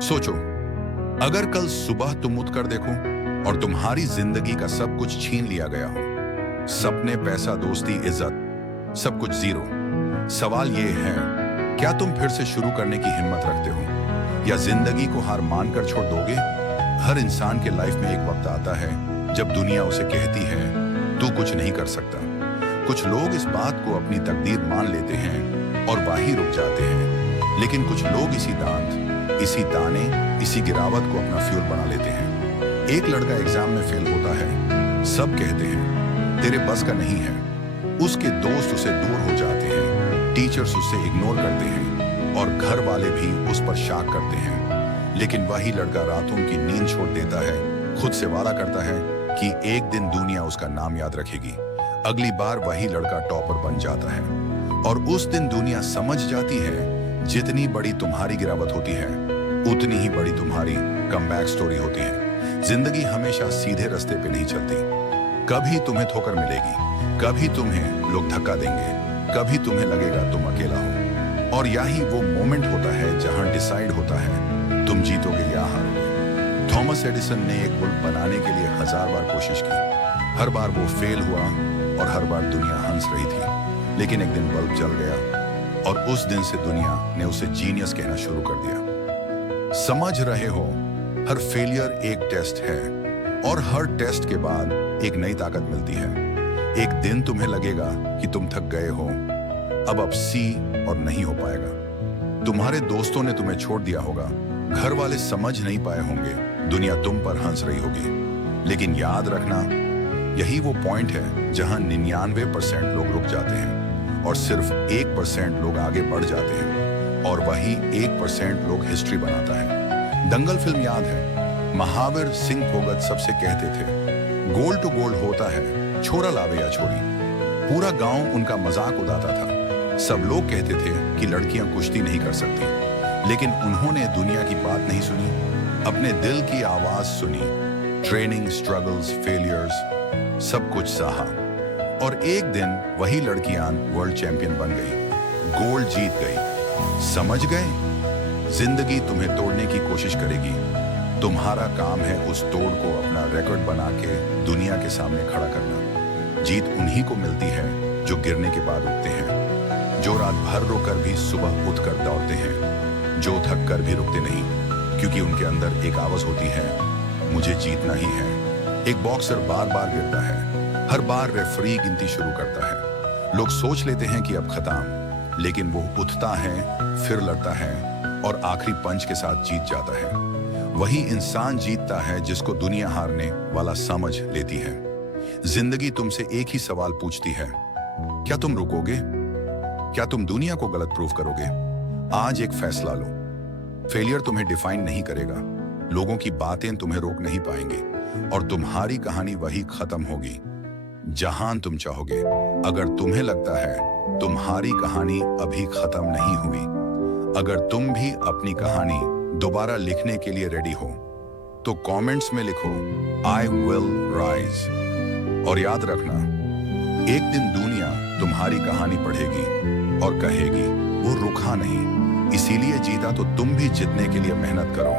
सोचो, अगर कल सुबह तुम उठकर देखो और तुम्हारी जिंदगी का सब कुछ छीन लिया गया हो, सपने, पैसा, दोस्ती, इज्जत, सब कुछ जीरो। सवाल ये है, क्या तुम फिर से शुरू करने की हिम्मत रखते हो या जिंदगी को हार मानकर छोड़ दोगे? हर इंसान के लाइफ में एक वक्त आता है जब दुनिया उसे कहती है तू कुछ नहीं कर सकता। कुछ लोग इस बात को अपनी तकदीर मान लेते हैं और वहीं रुक जाते हैं, लेकिन कुछ लोग इसी दांत, इसी ताने, इसी गिरावट को अपना फ्यूल बना लेते हैं। एक लड़का एग्जाम में फेल होता है, सब कहते हैं तेरे बस का नहीं है। उसके दोस्त उसे दूर हो जाते हैं, टीचर्स उसे इग्नोर करते हैं और घर वाले भी उस पर शक करते हैं। लेकिन वही लड़का रातों की नींद छोड़ देता है, खुद से वादा करता है कि एक दिन दुनिया उसका नाम याद रखेगी। अगली बार वही लड़का टॉपर बन जाता है और उस दिन दुनिया समझ जाती है जितनी बड़ी तुम्हारी गिरावट होती है उतनी ही बड़ी तुम्हारी कमबैक स्टोरी होती है। जिंदगी हमेशा सीधे रास्ते पे नहीं चलती। कभी तुम्हें ठोकर मिलेगी, कभी तुम्हें लोग धक्का देंगे, कभी तुम्हें लगेगा तुम अकेला हो। और यही वो मोमेंट होता है जहां डिसाइड होता है तुम जीतोगे या हारोगे। थॉमस एडिसन ने एक बल्ब बनाने के लिए 1000 बार कोशिश की। हर बार वो फेल हुआ और हर बार दुनिया हंस रही थी। लेकिन एक दिन बल्ब जल गया और उस दिन से दुनिया ने उसे जीनियस कहना शुरू कर दिया। समझ रहे हो, हर फेलियर एक टेस्ट है और हर टेस्ट के बाद एक नई ताकत मिलती है। एक दिन तुम्हें लगेगा कि तुम थक गए हो, अब सी और नहीं हो पाएगा। तुम्हारे दोस्तों ने तुम्हें छोड़ दिया होगा, घर वाले समझ नहीं पाए होंगे, दुनिया तुम पर हंस रही होगी। लेकिन याद रखना, यही वो पॉइंट है जहां 99% लोग रुक जाते हैं और सिर्फ 1% लोग आगे बढ़ जाते हैं। और वही 1% लोग हिस्ट्री बनाता है। दंगल फिल्म याद है? महावीर सिंह फोगत सबसे कहते थे गोल टू गोल्ड होता है, छोरा लावे या छोरी। पूरा गांव उनका मजाक उड़ाता था। सब लोग कहते थे कि लड़कियां कुश्ती नहीं कर सकती, लेकिन उन्होंने दुनिया की बात नहीं सुनी, अपने दिल की आवाज सुनी। ट्रेनिंग, स्ट्रगल्स, फेलियर्स, सब कुछ सहा और एक दिन वही लड़कियां वर्ल्ड चैंपियन बन गई, गोल्ड जीत गई। समझ गए? जिंदगी तुम्हें तोड़ने की कोशिश करेगी, तुम्हारा काम है उस तोड़ को अपना रिकॉर्ड बना के दुनिया के सामने खड़ा करना। जीत उन्हीं को मिलती है जो गिरने के बाद उठते हैं, जो रात भर रोकर भी सुबह उठकर दौड़ते हैं, जो थक कर भी रुकते नहीं, क्योंकि उनके अंदर एक आवाज होती है, मुझे जीतना ही है। एक बॉक्सर बार बार गिरता है, हर बार रेफरी गिनती शुरू करता है। लोग सोच लेते हैं कि अब खत्म, लेकिन वो उठता है, फिर लड़ता है और आखिरी पंच के साथ जीत जाता है। वही इंसान जीतता है जिसको दुनिया हारने वाला समझ लेती है। जिंदगी तुमसे एक ही सवाल पूछती है, क्या तुम रुकोगे? क्या तुम दुनिया को गलत प्रूव करोगे? आज एक फैसला लो। फेलियर तुम्हें डिफाइन नहीं करेगा, लोगों की बातें तुम्हें रोक नहीं पाएंगे और तुम्हारी कहानी वही खत्म होगी जहां तुम चाहोगे। अगर तुम्हें लगता है तुम्हारी कहानी अभी खत्म नहीं हुई, अगर तुम भी अपनी कहानी दोबारा लिखने के लिए रेडी हो, तो कमेंट्स में लिखो आई विल राइज। और याद रखना, एक दिन दुनिया तुम्हारी कहानी पढ़ेगी और कहेगी वो रुका नहीं, इसीलिए जीता। तो तुम भी जीतने के लिए मेहनत करो।